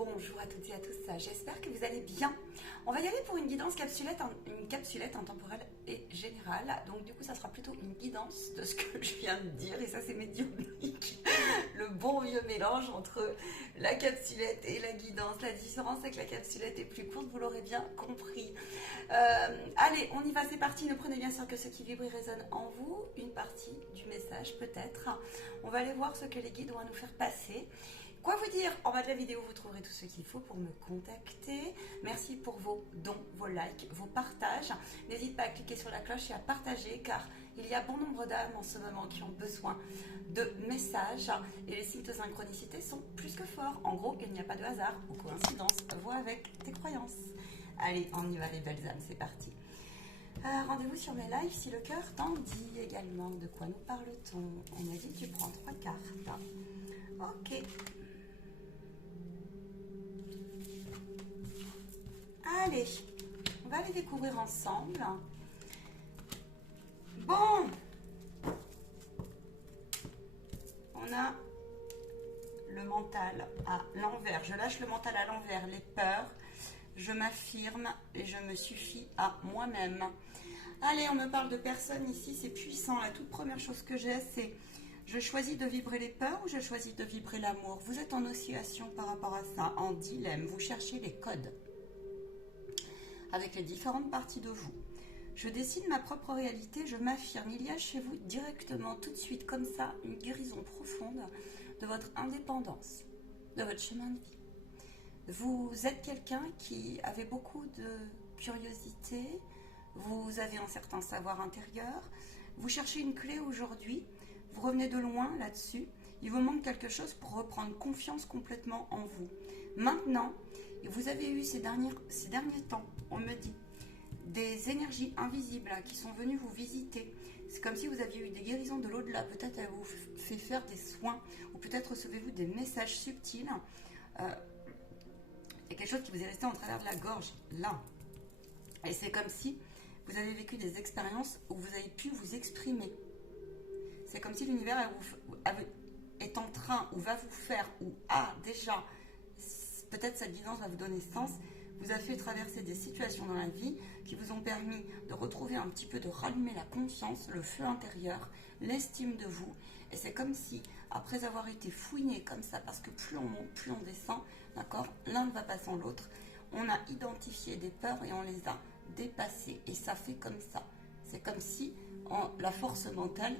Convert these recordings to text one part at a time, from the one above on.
Bonjour à toutes et à tous, j'espère que vous allez bien. On va y aller pour une guidance capsulette intemporelle et générale. Donc du coup ça sera plutôt une guidance de ce que je viens de dire et ça c'est médiumnique. Le bon vieux mélange entre la capsulette et la guidance. La différence c'est que la capsulette est plus courte, vous l'aurez bien compris. Allez, on y va, c'est parti. Ne prenez bien sûr que ce qui vibre et résonne en vous, une partie du message peut-être. On va aller voir ce que les guides ont à nous faire passer. Quoi vous dire? En bas de la vidéo, vous trouverez tout ce qu'il faut pour me contacter. Merci pour vos dons, vos likes, vos partages. N'hésitez pas à cliquer sur la cloche et à partager car il y a bon nombre d'âmes en ce moment qui ont besoin de messages et les signes de synchronicité sont plus que forts. En gros, il n'y a pas de hasard ou coïncidence. Vois avec tes croyances. Allez, on y va les belles âmes, c'est parti. Rendez-vous sur mes lives si le cœur t'en dit également. De quoi nous parle-t-on? On a dit que tu prends 3 cartes. Ok. Allez, on va les découvrir ensemble. Bon, on a le mental à l'envers. Je lâche le mental à l'envers, les peurs. Je m'affirme et je me suffis à moi-même. Allez, on me parle de personnes ici, c'est puissant. La toute première chose que j'ai, c'est je choisis de vibrer les peurs ou je choisis de vibrer l'amour. Vous êtes en oscillation par rapport à ça, en dilemme. Vous cherchez les codes avec les différentes parties de vous. Je décide ma propre réalité, je m'affirme. Il y a chez vous directement, tout de suite, comme ça, une guérison profonde de votre indépendance, de votre chemin de vie. Vous êtes quelqu'un qui avait beaucoup de curiosité, vous avez un certain savoir intérieur, vous cherchez une clé aujourd'hui, vous revenez de loin là-dessus, il vous manque quelque chose pour reprendre confiance complètement en vous. Maintenant, vous avez eu ces derniers temps, on me dit, des énergies invisibles qui sont venues vous visiter. C'est comme si vous aviez eu des guérisons de l'au-delà. Peut-être elle vous fait faire des soins ou peut-être recevez-vous des messages subtils. Il y a quelque chose qui vous est resté en travers de la gorge, là. Et c'est comme si vous avez vécu des expériences où vous avez pu vous exprimer. C'est comme si l'univers est en train ou va vous faire ou a déjà, peut-être cette guidance va vous donner sens, vous a fait traverser des situations dans la vie qui vous ont permis de retrouver un petit peu, de rallumer la conscience, le feu intérieur, l'estime de vous. Et c'est comme si, après avoir été fouiné comme ça, parce que plus on monte, plus on descend, d'accord, l'un ne va pas sans l'autre, on a identifié des peurs et on les a dépassées. Et ça fait comme ça. C'est comme si, la force mentale,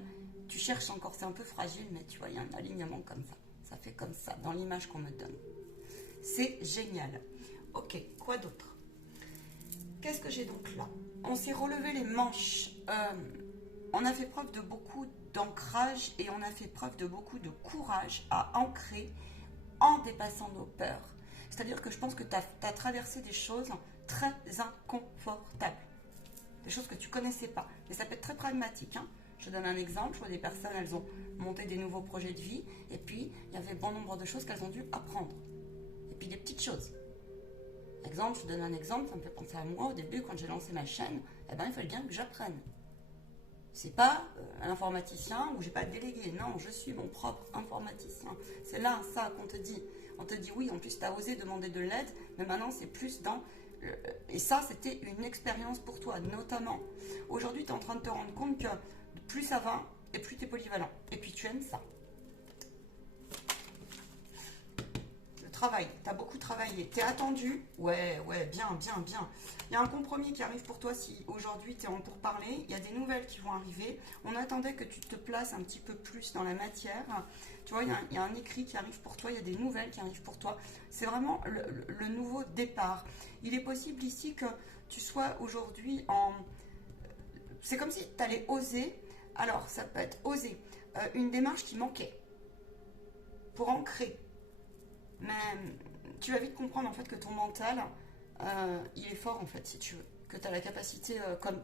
tu cherches encore, c'est un peu fragile, mais tu vois, il y a un alignement comme ça. Ça fait comme ça, dans l'image qu'on me donne. C'est génial. Ok, quoi d'autre? Qu'est-ce que j'ai donc là? On s'est relevé les manches. On a fait preuve de beaucoup d'ancrage et on a fait preuve de beaucoup de courage à ancrer en dépassant nos peurs. C'est-à-dire que je pense que tu as traversé des choses très inconfortables. Des choses que tu ne connaissais pas. Mais ça peut être très pragmatique. Hein. Je donne un exemple. Je vois des personnes, elles ont monté des nouveaux projets de vie. Et puis, il y avait bon nombre de choses qu'elles ont dû apprendre. Et puis, des petites choses. Exemple, je donne un exemple, ça me fait penser à moi au début quand j'ai lancé ma chaîne, eh ben, il fallait bien que j'apprenne. C'est pas un informaticien où j'ai pas de délégué, non, je suis mon propre informaticien. C'est là ça qu'on te dit. On te dit oui, en plus tu as osé demander de l'aide, mais maintenant c'est plus dans... Et ça c'était une expérience pour toi, notamment. Aujourd'hui tu es en train de te rendre compte que plus ça va, et plus tu es polyvalent. Et puis tu aimes ça. Travail, tu as beaucoup travaillé, tu es attendu, ouais, bien. Il y a un compromis qui arrive pour toi si aujourd'hui tu es en pourparlers, il y a des nouvelles qui vont arriver. On attendait que tu te places un petit peu plus dans la matière. Tu vois, il y a un écrit qui arrive pour toi, il y a des nouvelles qui arrivent pour toi. C'est vraiment le nouveau départ. Il est possible ici que tu sois aujourd'hui en... C'est comme si tu allais oser, alors ça peut être oser, une démarche qui manquait pour ancrer. Mais tu vas vite comprendre en fait que ton mental, il est fort en fait si tu veux. Que tu as la capacité,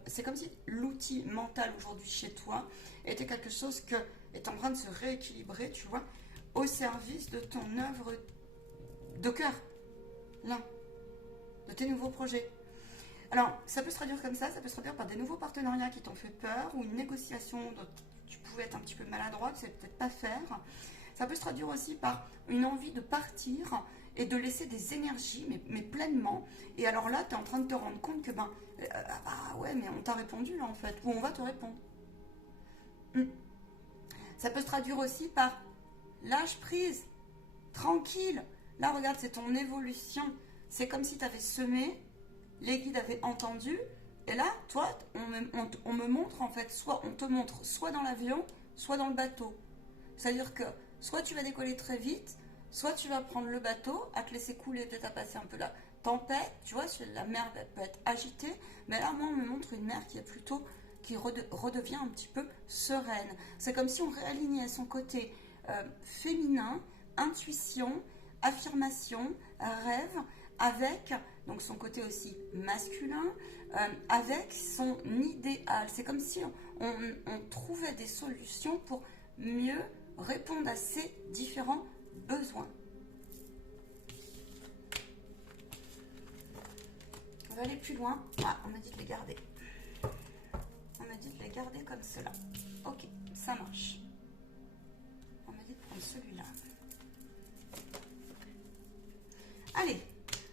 c'est comme si l'outil mental aujourd'hui chez toi était quelque chose que est en train de se rééquilibrer, tu vois, au service de ton œuvre de cœur, là, de tes nouveaux projets. Alors, ça peut se traduire comme ça peut se traduire par des nouveaux partenariats qui t'ont fait peur ou une négociation dont tu pouvais être un petit peu maladroit, que tu ne savais peut-être pas faire. Ça peut se traduire aussi par une envie de partir et de laisser des énergies, mais pleinement. Et alors là, tu es en train de te rendre compte que, ah ouais, mais on t'a répondu là en fait, ou on va te répondre. Ça peut se traduire aussi par lâche prise, tranquille. Là, regarde, c'est ton évolution. C'est comme si tu avais semé, les guides avaient entendu. Et là, toi, on me montre en fait, soit on te montre soit dans l'avion, soit dans le bateau. C'est-à-dire que soit tu vas décoller très vite, soit tu vas prendre le bateau, à te laisser couler, peut-être à passer un peu la tempête. Tu vois, la mer peut être agitée. Mais là, moi, on me montre une mer qui est plutôt, qui redevient un petit peu sereine. C'est comme si on réalignait son côté féminin, intuition, affirmation, rêve, avec donc son côté aussi masculin, avec son idéal. C'est comme si on trouvait des solutions pour mieux répondre à ces différents besoins. On va aller plus loin. Ah, on m'a dit de les garder. On m'a dit de les garder comme cela. Ok, ça marche. On m'a dit de prendre celui-là. Allez,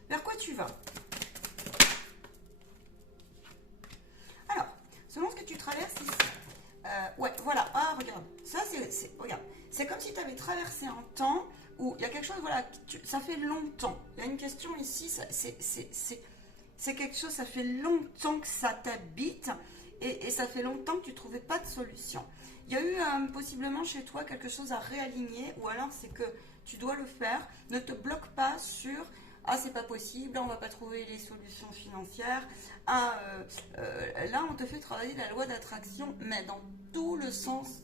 vers quoi tu vas? Alors, selon ce que tu traverses ici. Ouais, voilà. Ah, regarde. Ça, regarde. C'est comme si tu avais traversé un temps où il y a quelque chose, voilà, ça fait longtemps. Il y a une question ici, c'est quelque chose, ça fait longtemps que ça t'habite et ça fait longtemps que tu ne trouvais pas de solution. Il y a eu possiblement chez toi quelque chose à réaligner ou alors c'est que tu dois le faire. Ne te bloque pas sur « Ah, c'est pas possible, on va pas trouver les solutions financières. Ah, là, on te fait travailler la loi d'attraction, mais dans tout le sens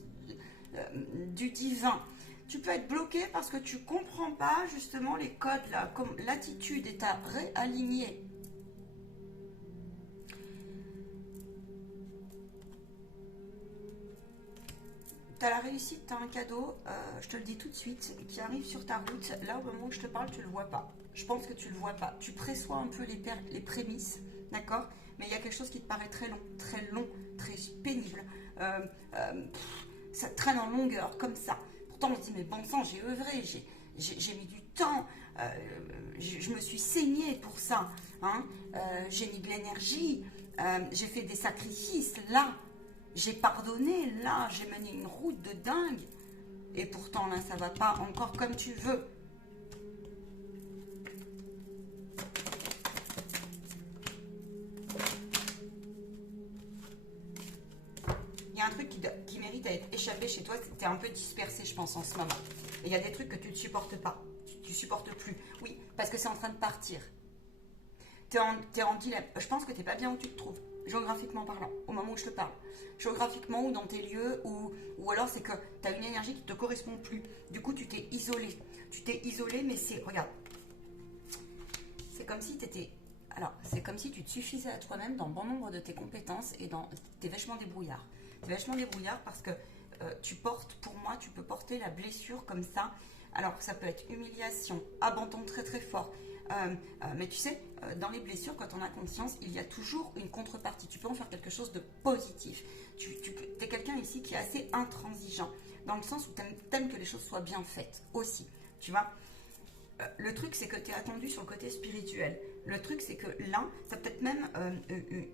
du divin. Tu peux être bloqué parce que tu comprends pas justement les codes là, comme l'attitude est à réaligner. Tu as la réussite, tu as un cadeau, je te le dis tout de suite, qui arrive sur ta route. Là, au moment où je te parle, tu ne le vois pas. Je pense que tu ne le vois pas. Tu pressois un peu les prémices, d'accord? Mais il y a quelque chose qui te paraît très long, très pénible. Ça traîne en longueur, comme ça. Pourtant, on se dit, mais bon sang, j'ai œuvré, j'ai mis du temps, je me suis saignée pour ça. Hein, j'ai mis de l'énergie, j'ai fait des sacrifices, là. J'ai pardonné, là, j'ai mené une route de dingue. Et pourtant, là, ça va pas encore comme tu veux. Il y a un truc qui mérite à être échappé chez toi. Tu es un peu dispersé, je pense, en ce moment. Et il y a des trucs que tu ne supportes pas. Tu ne supportes plus. Oui, parce que c'est en train de partir. T'es en dilemme. Je pense que tu n'es pas bien où tu te trouves. Géographiquement parlant, au moment où je te parle. Géographiquement ou dans tes lieux, ou alors c'est que tu as une énergie qui ne te correspond plus. Du coup, tu t'es isolé. Tu t'es isolé, mais regarde, c'est comme si tu étais... Alors, c'est comme si tu te suffisais à toi-même dans bon nombre de tes compétences et t'es vachement débrouillard. T'es vachement débrouillard parce que tu portes, pour moi, tu peux porter la blessure comme ça. Alors, ça peut être humiliation, abandon très très fort. Mais tu sais, dans les blessures, quand on a conscience, il y a toujours une contrepartie. Tu peux en faire quelque chose de positif. Tu es quelqu'un ici qui est assez intransigeant, dans le sens où tu aimes que les choses soient bien faites aussi. Tu vois, le truc, c'est que tu es attendu sur le côté spirituel. Le truc, c'est que là, tu as peut-être même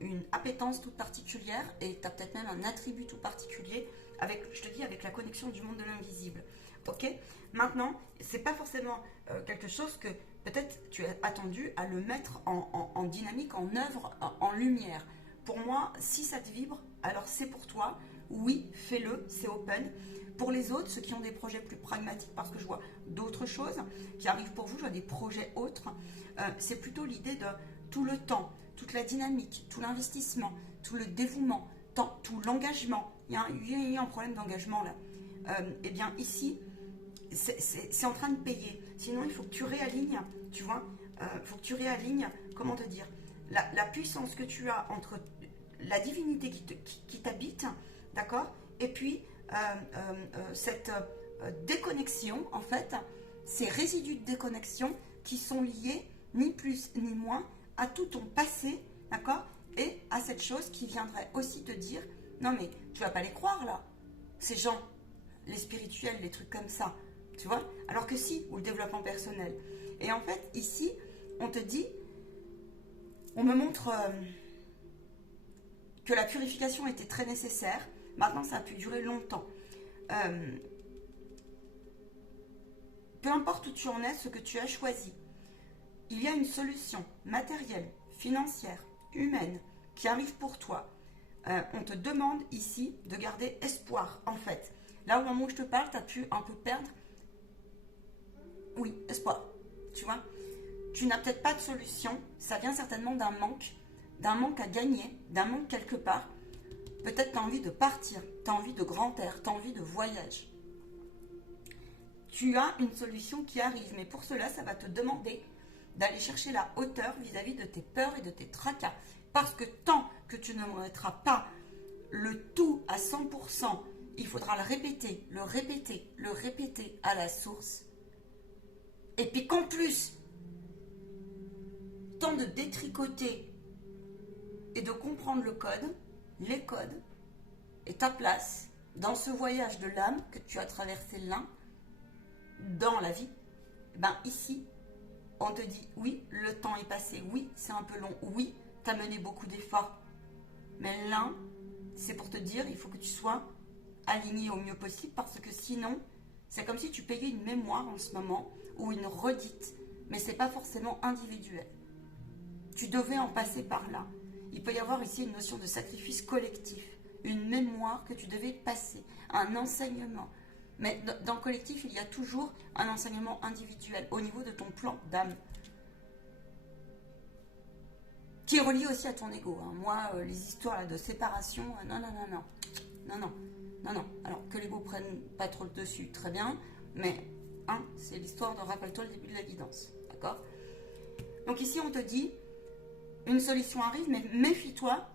une appétence toute particulière et tu as peut-être même un attribut tout particulier avec, je te dis, avec la connexion du monde de l'invisible. Ok ? Maintenant, c'est pas forcément quelque chose que peut-être tu as attendu à le mettre en dynamique, en œuvre, en lumière. Pour moi, si ça te vibre, alors c'est pour toi. Oui, fais-le, c'est open. Pour les autres, ceux qui ont des projets plus pragmatiques, parce que je vois d'autres choses qui arrivent pour vous, je vois des projets autres, c'est plutôt l'idée de tout le temps, toute la dynamique, tout l'investissement, tout le dévouement, tout l'engagement. Il y a un problème d'engagement là. Eh bien ici, c'est en train de payer. Sinon, il faut que tu réalignes, tu vois, il faut que tu réalignes, comment te dire, la puissance que tu as entre la divinité qui t'habite, d'accord, et puis cette déconnexion, en fait, ces résidus de déconnexion qui sont liés, ni plus ni moins, à tout ton passé, d'accord, et à cette chose qui viendrait aussi te dire, non mais tu vas pas les croire là, ces gens, les spirituels, les trucs comme ça, Tu vois? Alors que si, ou le développement personnel. Et en fait, ici, on te dit, on me montre que la purification était très nécessaire. Maintenant, ça a pu durer longtemps. Peu importe où tu en es, ce que tu as choisi, il y a une solution matérielle, financière, humaine, qui arrive pour toi. On te demande ici de garder espoir, en fait. Là, au moment où je te parle, tu as pu un peu perdre, oui, espoir, tu vois. Tu n'as peut-être pas de solution, ça vient certainement d'un manque à gagner, d'un manque quelque part. Peut-être tu as envie de partir, tu as envie de grand air, tu as envie de voyage. Tu as une solution qui arrive, mais pour cela, ça va te demander d'aller chercher la hauteur vis-à-vis de tes peurs et de tes tracas. Parce que tant que tu ne mettras pas le tout à 100%, il faudra le répéter, le répéter, le répéter à la source. Et puis qu'en plus, tant de détricoter et de comprendre le code, les codes, et ta place dans ce voyage de l'âme que tu as traversé là, dans la vie, ben ici, on te dit oui, le temps est passé, oui, c'est un peu long, oui, tu as mené beaucoup d'efforts. Mais là, c'est pour te dire, il faut que tu sois aligné au mieux possible parce que sinon, c'est comme si tu payais une mémoire en ce moment ou une redite, mais c'est pas forcément individuel. Tu devais en passer par là. Il peut y avoir ici une notion de sacrifice collectif, une mémoire que tu devais passer, un enseignement. Mais dans le collectif, il y a toujours un enseignement individuel au niveau de ton plan d'âme, qui est relié aussi à ton ego. Hein. Moi, les histoires là, de séparation, non, non, non, non, non, non, non, non. Alors que l'ego prenne pas trop le dessus, très bien, mais c'est l'histoire de rappelle-toi le début de la guidance, d'accord? Donc ici, on te dit, une solution arrive, mais méfie-toi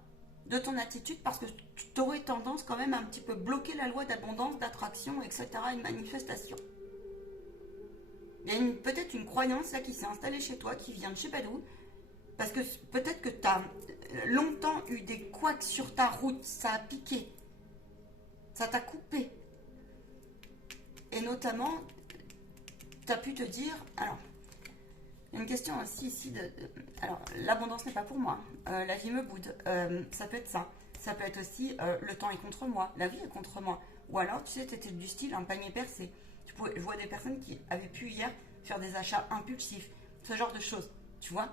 de ton attitude parce que tu aurais tendance quand même à un petit peu bloquer la loi d'abondance, d'attraction, etc., une manifestation. Il y a peut-être une croyance là qui s'est installée chez toi, qui vient de je sais pas d'où, parce que peut-être que tu as longtemps eu des couacs sur ta route, ça a piqué, ça t'a coupé. Et notamment, tu as pu te dire, alors, il y a une question aussi ici alors, l'abondance n'est pas pour moi, la vie me boude, ça peut être ça. Ça peut être aussi, le temps est contre moi, la vie est contre moi. Ou alors, tu sais, tu étais du style, un panier percé. Je vois des personnes qui avaient pu hier faire des achats impulsifs, ce genre de choses, tu vois,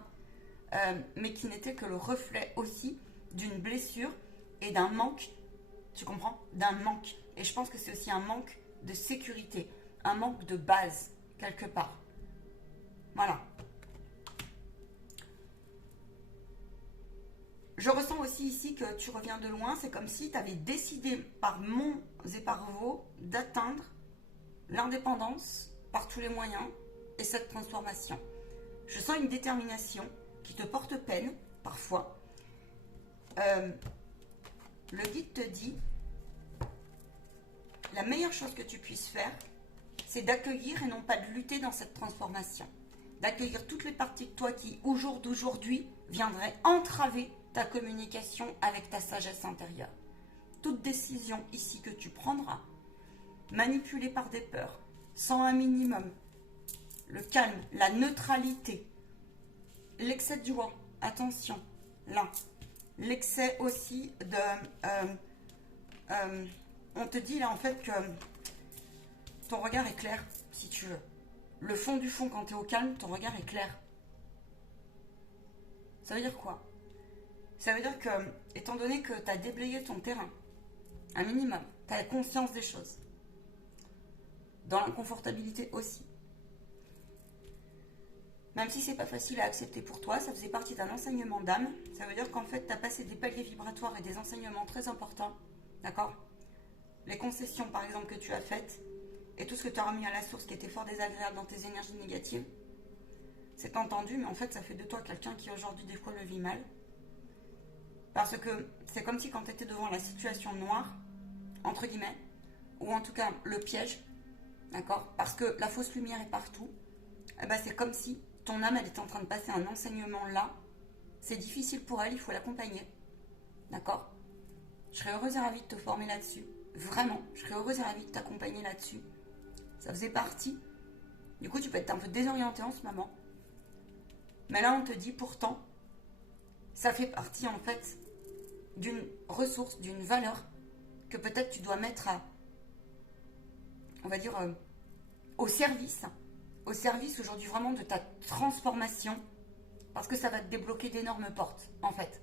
mais qui n'étaient que le reflet aussi d'une blessure et d'un manque, tu comprends, d'un manque. Et je pense que c'est aussi un manque de sécurité, un manque de base, quelque part. Voilà. Je ressens aussi ici que tu reviens de loin, c'est comme si tu avais décidé par monts et par vaux d'atteindre l'indépendance par tous les moyens et cette transformation. Je sens une détermination qui te porte peine, parfois. Le guide te dit, la meilleure chose que tu puisses faire, c'est d'accueillir et non pas de lutter dans cette transformation. D'accueillir toutes les parties de toi qui, au jour d'aujourd'hui, viendraient entraver ta communication avec ta sagesse intérieure. Toute décision ici que tu prendras, manipulée par des peurs, sans un minimum, le calme, la neutralité, l'excès de joie, attention, là, l'excès aussi de... on te dit là en fait que ton regard est clair, si tu veux. Le fond du fond, quand tu es au calme, ton regard est clair. Ça veut dire quoi? Ça veut dire que, étant donné que tu as déblayé ton terrain, un minimum, tu as conscience des choses. Dans l'inconfortabilité aussi. Même si c'est pas facile à accepter pour toi, ça faisait partie d'un enseignement d'âme. Ça veut dire qu'en fait, tu as passé des paliers vibratoires et des enseignements très importants. D'accord? Les concessions, par exemple, que tu as faites, et tout ce que tu as remis à la source qui était fort désagréable dans tes énergies négatives, c'est entendu, mais en fait, ça fait de toi quelqu'un qui aujourd'hui, des fois, le vit mal. Parce que c'est comme si quand tu étais devant la situation noire, entre guillemets, ou en tout cas le piège, d'accord, parce que la fausse lumière est partout, eh ben c'est comme si ton âme, elle était en train de passer un enseignement là. C'est difficile pour elle, il faut l'accompagner. D'accord? Je serais heureuse et ravie de te former là-dessus. Vraiment, je serais heureuse et ravie de t'accompagner là-dessus. Ça faisait partie. Du coup, tu peux être un peu désorienté en ce moment. Mais là, on te dit pourtant, ça fait partie en fait d'une ressource, d'une valeur que peut-être tu dois mettre à, on va dire, au service aujourd'hui vraiment de ta transformation, parce que ça va te débloquer d'énormes portes, en fait.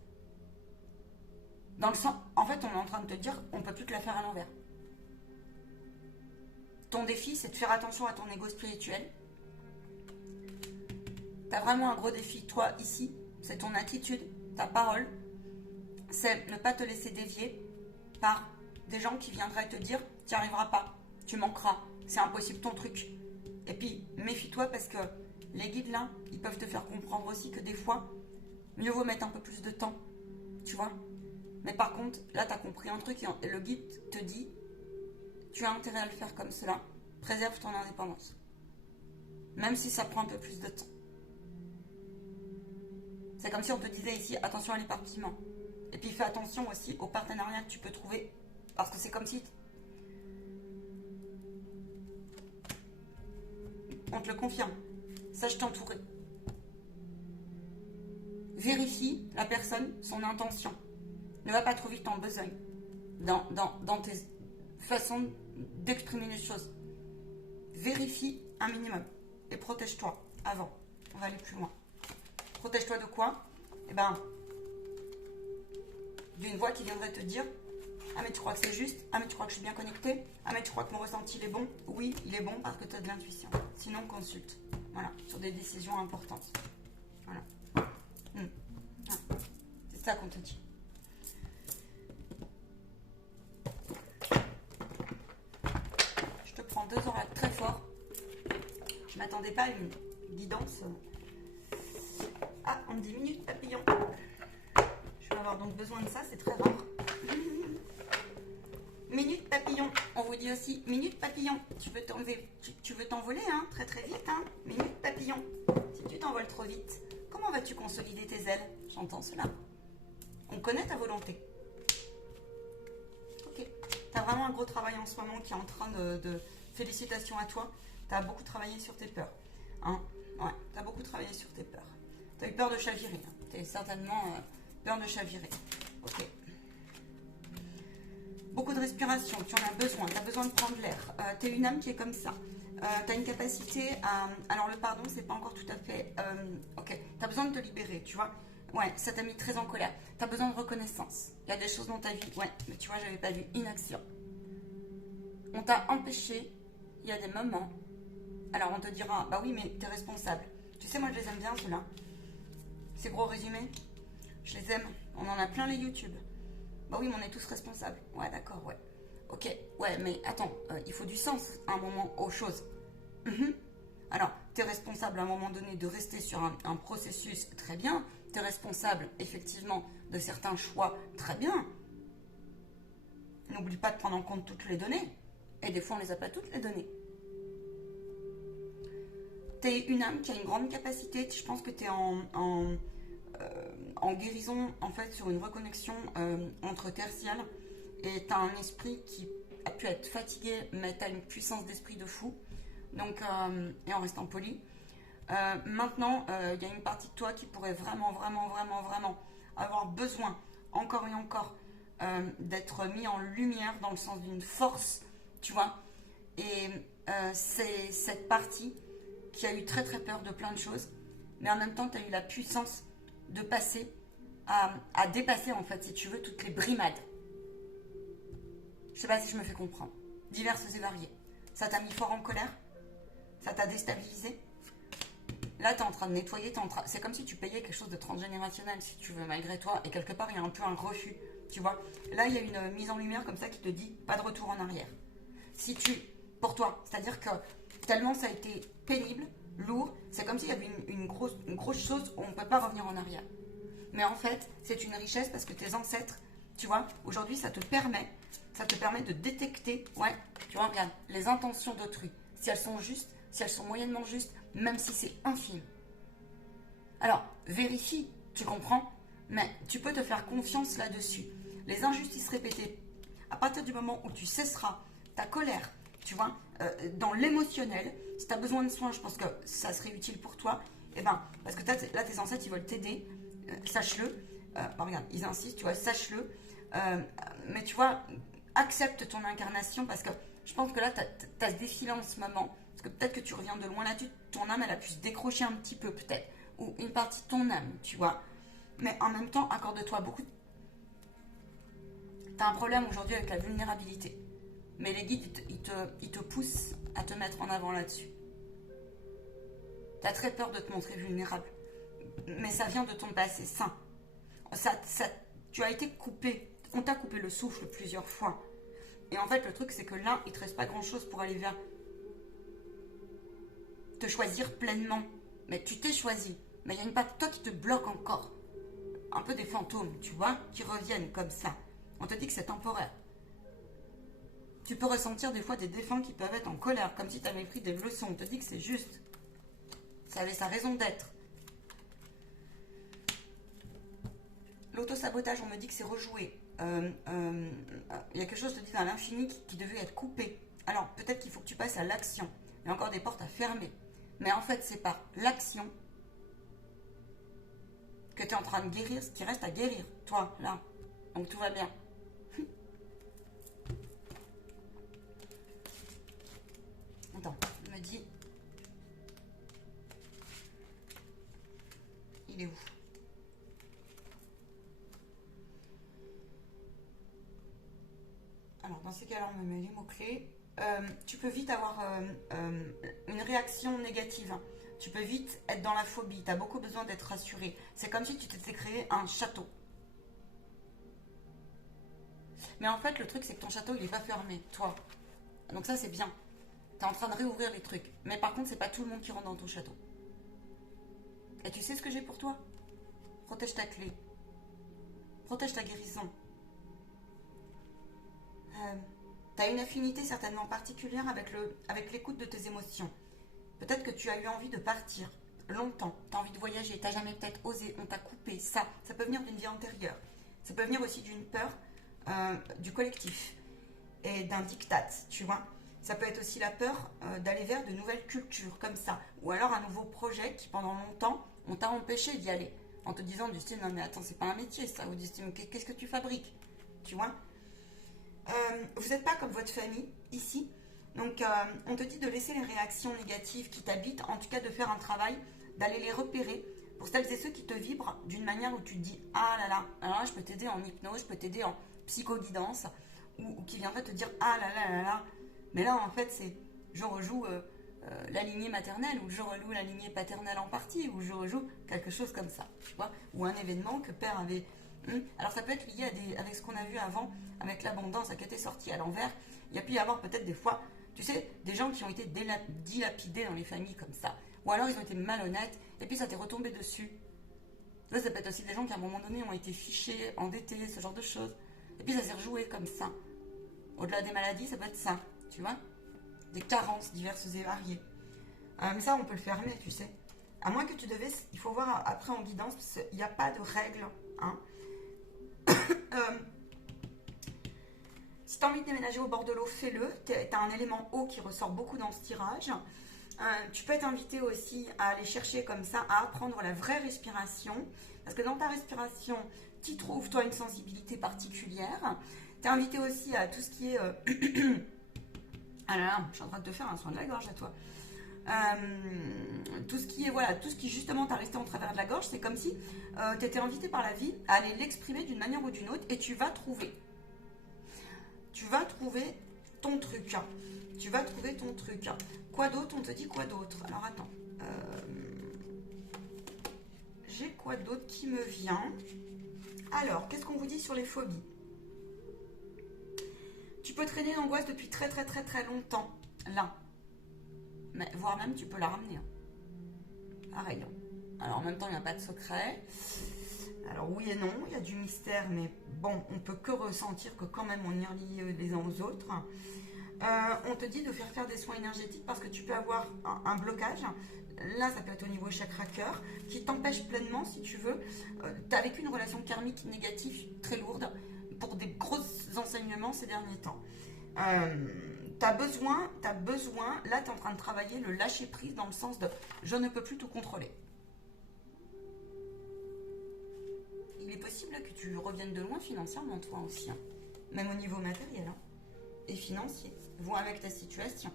Dans le sens, en fait, on est en train de te dire, on ne peut plus te la faire à l'envers. Ton défi, c'est de faire attention à ton ego spirituel. Tu as vraiment un gros défi, toi, ici, c'est ton attitude, ta parole, c'est ne pas te laisser dévier par des gens qui viendraient te dire, tu n'y arriveras pas, tu manqueras, c'est impossible ton truc. Et puis, méfie-toi parce que les guides là, ils peuvent te faire comprendre aussi que des fois, mieux vaut mettre un peu plus de temps, tu vois. Mais par contre, là, tu as compris un truc et le guide te dit, tu as intérêt à le faire comme cela, préserve ton indépendance. Même si ça prend un peu plus de temps. C'est comme si on te disait ici, attention à l'éparpillement. Et puis fais attention aussi aux partenariats que tu peux trouver. Parce que c'est comme si... On te le confirme. Sache t'entourer. Vérifie la personne, son intention. Ne va pas trop vite en besogne. Dans tes façons d'exprimer les choses. Vérifie un minimum. Et protège-toi avant. On va aller plus loin. Protège-toi de quoi? Eh ben, d'une voix qui viendrait te dire, ah mais tu crois que c'est juste? Ah mais tu crois que je suis bien connectée? Ah mais tu crois que mon ressenti il est bon? Oui, il est bon parce que tu as de l'intuition. Sinon, consulte. Voilà, sur des décisions importantes. Voilà. C'est ça qu'on te dit. Je te prends 2 orages très forts. Je m'attendais pas à une guidance. Ah, on me dit minute papillon. Je vais avoir donc besoin de ça, c'est très rare. Minute papillon. On vous dit aussi minute papillon. Tu veux t'enlever, tu veux t'envoler, hein, très très vite, hein. Minute papillon. Si tu t'envoles trop vite, comment vas-tu consolider tes ailes? J'entends cela. On connaît ta volonté. Ok. Tu as vraiment un gros travail en ce moment qui est en train de... Félicitations à toi. Tu as beaucoup travaillé sur tes peurs. Hein, ouais, tu as beaucoup travaillé sur tes peurs. Tu as eu peur de chavirer. Hein. Tu as certainement peur de chavirer. Ok. Beaucoup de respiration, tu en as besoin. Tu as besoin de prendre l'air. Tu es une âme qui est comme ça. Tu as une capacité à... Alors le pardon, c'est pas encore tout à fait... ok. Tu as besoin de te libérer, tu vois. Ouais, ça t'a mis très en colère. Tu as besoin de reconnaissance. Il y a des choses dans ta vie. Ouais, mais tu vois, j'avais pas vu inaction. On t'a empêché. Il y a des moments. Alors on te dira, bah oui, mais tu es responsable. Tu sais, moi je les aime bien, ceux-là. Ces gros résumés, je les aime. On en a plein les YouTube. Bah oui, mais on est tous responsables. Ouais, d'accord, ouais. Ok, ouais, mais attends, il faut du sens à un moment aux choses. Alors, tu es responsable à un moment donné de rester sur un processus, très bien. Tu es responsable, effectivement, de certains choix, très bien. N'oublie pas de prendre en compte toutes les données. Et des fois, on ne les a pas toutes les données. Tu es une âme qui a une grande capacité. Je pense que tu es en guérison, en fait, sur une reconnexion entre terre et ciel. Et tu as un esprit qui a pu être fatigué, mais tu as une puissance d'esprit de fou. Donc, et en restant poli. Maintenant, il y a une partie de toi qui pourrait vraiment avoir besoin, encore et encore, d'être mis en lumière dans le sens d'une force, tu vois. Et c'est cette partie qui a eu très très peur de plein de choses, mais en même temps, tu as eu la puissance de passer à dépasser, en fait, si tu veux, toutes les brimades. Je sais pas si je me fais comprendre. Diverses et variées. Ça t'a mis fort en colère? Ça t'a déstabilisé? Là, tu es en train de nettoyer, c'est comme si tu payais quelque chose de transgénérationnel, si tu veux, malgré toi. Et quelque part, il y a un peu un refus, tu vois. Là, il y a une mise en lumière comme ça qui te dit, pas de retour en arrière. Si tu, pour toi, c'est-à-dire que tellement ça a été pénible, lourd, c'est comme s'il y avait une grosse chose où on ne peut pas revenir en arrière. Mais en fait, c'est une richesse parce que tes ancêtres, tu vois, aujourd'hui, ça te permet de détecter, ouais, tu vois, regarde, les intentions d'autrui. Si elles sont justes, si elles sont moyennement justes, même si c'est infime. Alors, vérifie, tu comprends, mais tu peux te faire confiance là-dessus. Les injustices répétées, à partir du moment où tu cesseras ta colère, tu vois, dans l'émotionnel. Si tu as besoin de soins, je pense que ça serait utile pour toi. Et ben, parce que là, tes ancêtres, ils veulent t'aider. Sache-le. Regarde, ils insistent, tu vois, sache-le. Mais tu vois, accepte ton incarnation parce que je pense que là, tu as ce défi en ce moment. Parce que peut-être que tu reviens de loin là-dessus. Ton âme, elle a pu se décrocher un petit peu, peut-être. Ou une partie de ton âme, tu vois. Mais en même temps, accorde-toi beaucoup. Tu as un problème aujourd'hui avec la vulnérabilité. Mais les guides, ils te poussent à te mettre en avant là-dessus. Tu as très peur de te montrer vulnérable. Mais ça vient de ton passé sain. Tu as été coupé. On t'a coupé le souffle plusieurs fois. Et en fait, le truc, c'est que là, il ne te reste pas grand-chose pour aller vers te choisir pleinement. Mais tu t'es choisi. Mais il y a une partie de toi qui te bloque encore. Un peu des fantômes, tu vois, qui reviennent comme ça. On te dit que c'est temporaire. Tu peux ressentir des fois des défunts qui peuvent être en colère, comme si tu avais pris des leçons. On te dit que c'est juste. Ça avait sa raison d'être. L'autosabotage, on me dit que c'est rejoué. Il y a quelque chose, je te dis, dans l'infini qui devait être coupé. Alors, peut-être qu'il faut que tu passes à l'action. Il y a encore des portes à fermer. Mais en fait, c'est par l'action que tu es en train de guérir ce qui reste à guérir. Toi, là. Donc, tout va bien. Attends, il me dit... Il est où? Alors, dans ces cas-là, on me met les mots-clés. Tu peux vite avoir une réaction négative. Tu peux vite être dans la phobie. Tu as beaucoup besoin d'être rassuré. C'est comme si tu t'étais créé un château. Mais en fait, le truc, c'est que ton château, il n'est pas fermé, toi. Donc ça, c'est bien. Tu es en train de réouvrir les trucs. Mais par contre, c'est pas tout le monde qui rentre dans ton château. Et tu sais ce que j'ai pour toi? Protège ta clé. Protège ta guérison. Tu as une affinité certainement particulière avec l'écoute de tes émotions. Peut-être que tu as eu envie de partir longtemps. Tu as envie de voyager. Tu n'as jamais peut-être osé. On t'a coupé. Ça peut venir d'une vie antérieure. Ça peut venir aussi d'une peur du collectif et d'un diktat, tu vois. Ça peut être aussi la peur d'aller vers de nouvelles cultures comme ça. Ou alors un nouveau projet qui pendant longtemps, on t'a empêché d'y aller. En te disant du style, non mais attends, c'est pas un métier ça. Ou du style, qu'est-ce que tu fabriques? Tu vois. Vous n'êtes pas comme votre famille ici. Donc on te dit de laisser les réactions négatives qui t'habitent. En tout cas de faire un travail, d'aller les repérer. Pour celles et ceux qui te vibrent d'une manière où tu te dis, ah là là, alors là je peux t'aider en hypnose, je peux t'aider en psychoguidance. Ou qui viendrait te dire, ah là là là là. Mais là, en fait, c'est je rejoue la lignée maternelle, ou je rejoue la lignée paternelle en partie, ou je rejoue quelque chose comme ça, tu vois, ou un événement que père avait. Alors, ça peut être lié avec ce qu'on a vu avant, avec l'abondance qui était sortie à l'envers. Il y a pu y avoir peut-être des fois, tu sais, des gens qui ont été dilapidés dans les familles comme ça. Ou alors, ils ont été malhonnêtes, et puis ça t'est retombé dessus. Là, ça peut être aussi des gens qui, à un moment donné, ont été fichés, endettés, ce genre de choses. Et puis, ça s'est rejoué comme ça. Au-delà des maladies, ça peut être ça. Tu vois, des carences diverses et variées. Mais ça, on peut le fermer, tu sais. À moins que tu devais... Il faut voir après en guidance, parce qu'il n'y a pas de règles. Hein. Si tu as envie de déménager au bord de l'eau, fais-le. Tu as un élément eau qui ressort beaucoup dans ce tirage. Tu peux être invité aussi à aller chercher comme ça, à apprendre la vraie respiration. Parce que dans ta respiration, tu y trouves, toi, une sensibilité particulière. Tu es invité aussi à tout ce qui est... Ah là là, je suis en train de te faire un soin de la gorge à toi. Tout ce qui est, voilà, tout ce qui justement t'a resté en travers de la gorge, c'est comme si tu étais invité par la vie à aller l'exprimer d'une manière ou d'une autre et tu vas trouver. Tu vas trouver ton truc. Tu vas trouver ton truc. Quoi d'autre? On te dit quoi d'autre? Alors attends. J'ai quoi d'autre qui me vient? Alors, qu'est-ce qu'on vous dit sur les phobies? Tu peux traîner l'angoisse depuis très très très très longtemps, là. Mais, voire même tu peux la ramener. Pareil. Alors en même temps, il n'y a pas de secret. Alors oui et non, il y a du mystère, mais bon, on peut que ressentir que quand même on est reliés les uns aux autres. On te dit de faire des soins énergétiques parce que tu peux avoir un blocage. Là, ça peut être au niveau chakra cœur, qui t'empêche pleinement, si tu veux. Tu as vécu une relation karmique négative très lourde pour des gros enseignements ces derniers temps. Tu t'as besoin, là tu es en train de travailler le lâcher prise dans le sens de je ne peux plus tout contrôler. Il est possible que tu reviennes de loin financièrement toi aussi, hein. Même au niveau matériel, hein, et financier, vois avec ta situation.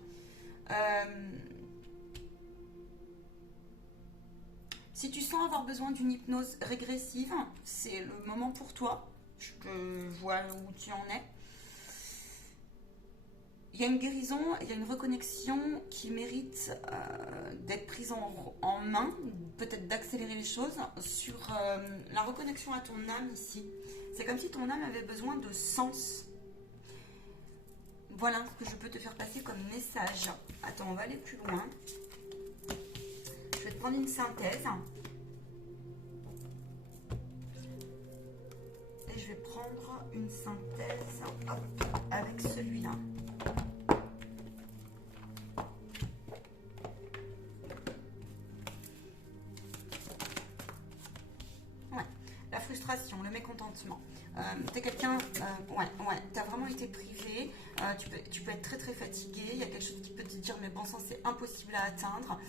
Si tu sens avoir besoin d'une hypnose régressive, c'est le moment pour toi. Je te vois où tu en es. Il y a une guérison, il y a une reconnexion qui mérite d'être prise en main, peut-être d'accélérer les choses sur la reconnexion à ton âme ici. C'est comme si ton âme avait besoin de sens. Voilà ce que je peux te faire passer comme message. Attends, on va aller plus loin. Je vais te prendre une synthèse. Et je vais prendre une synthèse avec celui-là. Ouais, la frustration, le mécontentement. T'es quelqu'un, t'as vraiment été privé, tu peux être très très fatigué, il y a quelque chose qui peut te dire mais bon sang c'est impossible à atteindre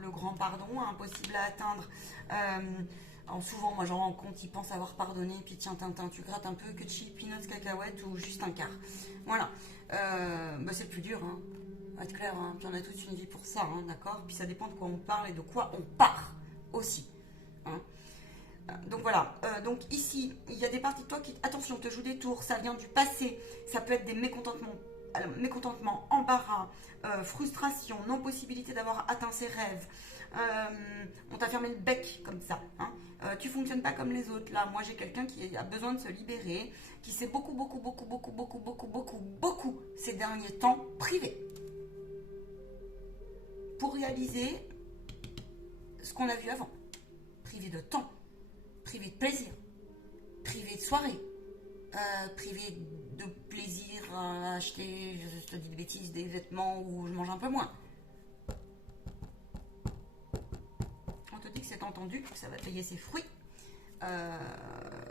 le grand pardon, impossible à atteindre. Alors souvent moi j'en rends compte, ils pensent avoir pardonné, puis tiens Tintin, tu grattes un peu que de chili, peanuts, cacahuètes ou juste un quart. Voilà, c'est le plus dur, hein. Va être clair, hein. Puis on a toute une vie pour ça, hein, d'accord. Puis ça dépend de quoi on parle et de quoi on part aussi, hein. Donc voilà, donc ici, il y a des parties de toi qui, attention, te jouent des tours, ça vient du passé, ça peut être des mécontentements, embarras, frustration, non-possibilité d'avoir atteint ses rêves, on t'a fermé le bec comme ça, hein. Tu fonctionnes pas comme les autres, là, moi j'ai quelqu'un qui a besoin de se libérer, qui s'est beaucoup ces derniers temps privé pour réaliser ce qu'on a vu avant, privé de temps, privé de plaisir, privé de soirée, privé de plaisir à acheter, je te dis des bêtises, des vêtements où je mange un peu moins. On te dit que c'est entendu, que ça va payer ses fruits.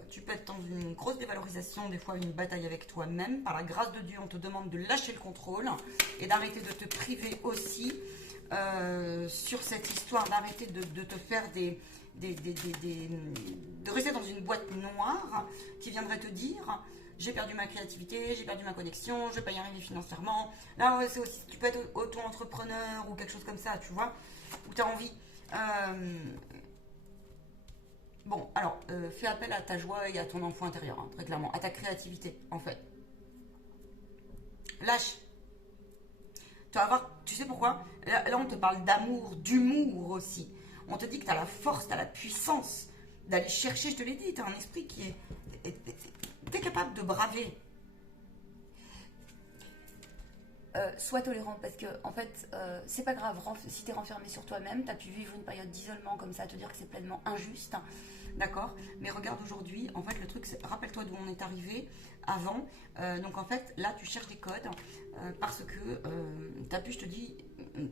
Tu peux être dans une grosse dévalorisation, des fois une bataille avec toi-même. Par la grâce de Dieu, on te demande de lâcher le contrôle et d'arrêter de te priver aussi sur cette histoire, d'arrêter de te faire de rester dans une boîte noire qui viendrait te dire j'ai perdu ma créativité, j'ai perdu ma connexion, je ne vais pas y arriver financièrement. Là, ouais, c'est aussi, tu peux être auto-entrepreneur ou quelque chose comme ça, tu vois, où tu as envie. Bon, alors, fais appel à ta joie et à ton enfant intérieur, hein, très clairement, à ta créativité, en fait. Lâche. Tu vas voir, tu sais pourquoi? Là, on te parle d'amour, d'humour aussi. On te dit que tu as la force, tu as la puissance d'aller chercher, je te l'ai dit, tu as un esprit qui est... Tu es capable de braver. Sois tolérant parce que, en fait, c'est pas grave. Si tu es renfermé sur toi-même, tu as pu vivre une période d'isolement comme ça, te dire que c'est pleinement injuste. D'accord? Mais regarde aujourd'hui, en fait, le truc, c'est, rappelle-toi d'où on est arrivé avant. Donc, en fait, là, tu cherches des codes parce que tu as pu, je te dis,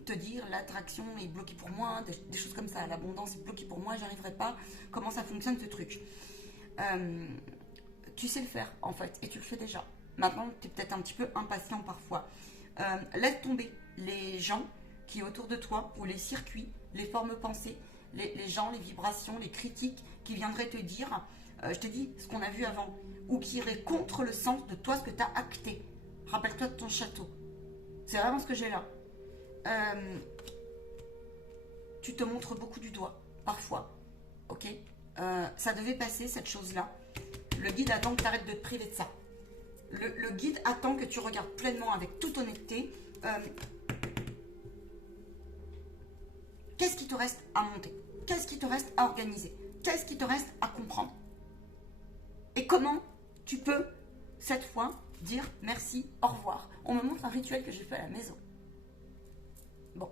te dire l'attraction est bloquée pour moi, des choses comme ça, l'abondance est bloquée pour moi, j'y arriverai pas. Comment ça fonctionne ce truc? Tu sais le faire, en fait, et tu le fais déjà. Maintenant, tu es peut-être un petit peu impatient parfois. Laisse tomber les gens qui autour de toi, ou les circuits, les formes pensées, les gens, les vibrations, les critiques qui viendraient te dire, je te dis ce qu'on a vu avant, ou qui iraient contre le sens de toi, ce que tu as acté. Rappelle-toi de ton château. C'est vraiment ce que j'ai là. Tu te montres beaucoup du doigt, parfois. Ok? Ça devait passer, cette chose-là. Le guide attend que tu arrêtes de te priver de ça. Le guide attend que tu regardes pleinement avec toute honnêteté. Qu'est-ce qui te reste à monter? Qu'est-ce qui te reste à organiser? Qu'est-ce qui te reste à comprendre? Et comment tu peux, cette fois, dire merci, au revoir? On me montre un rituel que j'ai fait à la maison. Bon,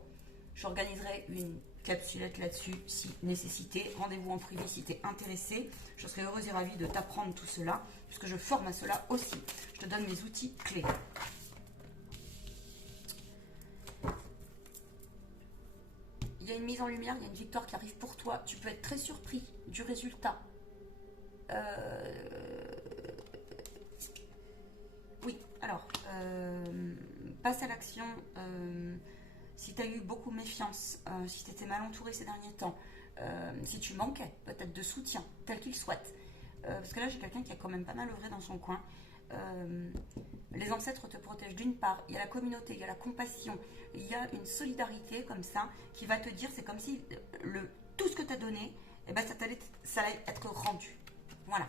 j'organiserai une capsulette là-dessus si nécessité. Rendez-vous en privé si tu es intéressé. Je serai heureuse et ravie de t'apprendre tout cela, puisque je forme à cela aussi. Je te donne mes outils clés. Il y a une mise en lumière, il y a une victoire qui arrive pour toi. Tu peux être très surpris du résultat. Oui, alors, passe à l'action. Si tu as eu beaucoup méfiance, si tu étais mal entouré ces derniers temps, si tu manquais peut-être de soutien, tel qu'il souhaite. Parce que là, j'ai quelqu'un qui a quand même pas mal œuvré dans son coin. Les ancêtres te protègent d'une part, il y a la communauté, il y a la compassion, il y a une solidarité comme ça qui va te dire, c'est comme si tout ce que tu as donné, eh ben, ça allait être rendu. Voilà.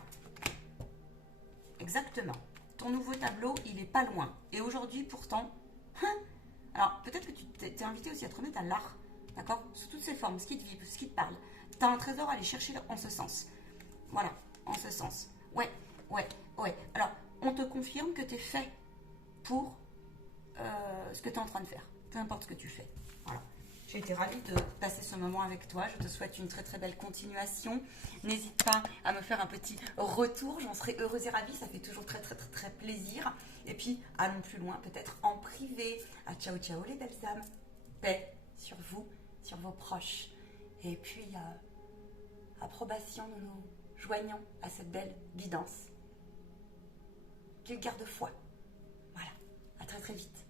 Exactement. Ton nouveau tableau, il est pas loin. Et aujourd'hui, pourtant, alors peut-être que tu t'es invité aussi à te remettre à l'art, d'accord, sous toutes ses formes, ce qui te vibre, ce qui te parle. Tu as un trésor à aller chercher en ce sens. Voilà, en ce sens. Ouais. Alors, on te confirme que tu es fait pour ce que tu es en train de faire. Peu importe ce que tu fais. Voilà. J'ai été ravie de passer ce moment avec toi. Je te souhaite une très très belle continuation. N'hésite pas à me faire un petit retour. J'en serai heureuse et ravie. Ça fait toujours très très très très plaisir. Et puis, allons plus loin, peut-être en privé. Ah, ciao ciao les belles âmes. Paix sur vous, sur vos proches. Et puis, approbation, nous nous joignons à cette belle guidance. Qu'il garde foi. Voilà. À très très vite.